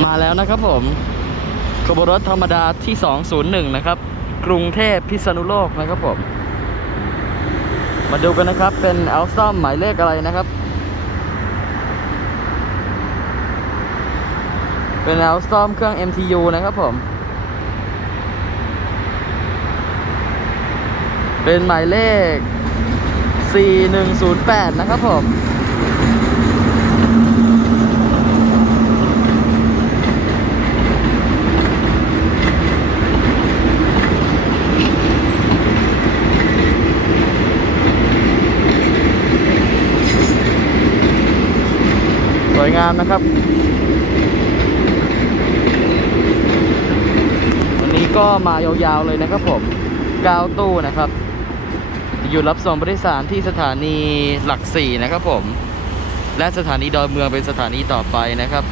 มาแล้วนะครับผมขบวนรถธรรมดาที่ 201 นะครับ กรุงเทพพิษณุโลกนะครับผม มาดูกันนะครับ เป็นอัลซัมหมายเลขอะไรนะครับ เป็นอัลซัมเครื่อง MTU นะครับผม เป็นหมายเลข 4108 นะครับผม วยงามนะครับ วันนี้ก็มายาวๆเลยนะครับผมกาวตู้นะครับ อยู่รับส่งผู้โดยสารที่สถานีหลักสี่นะครับผม และสถานีดอนเมืองเป็นสถานีต่อไปนะครับ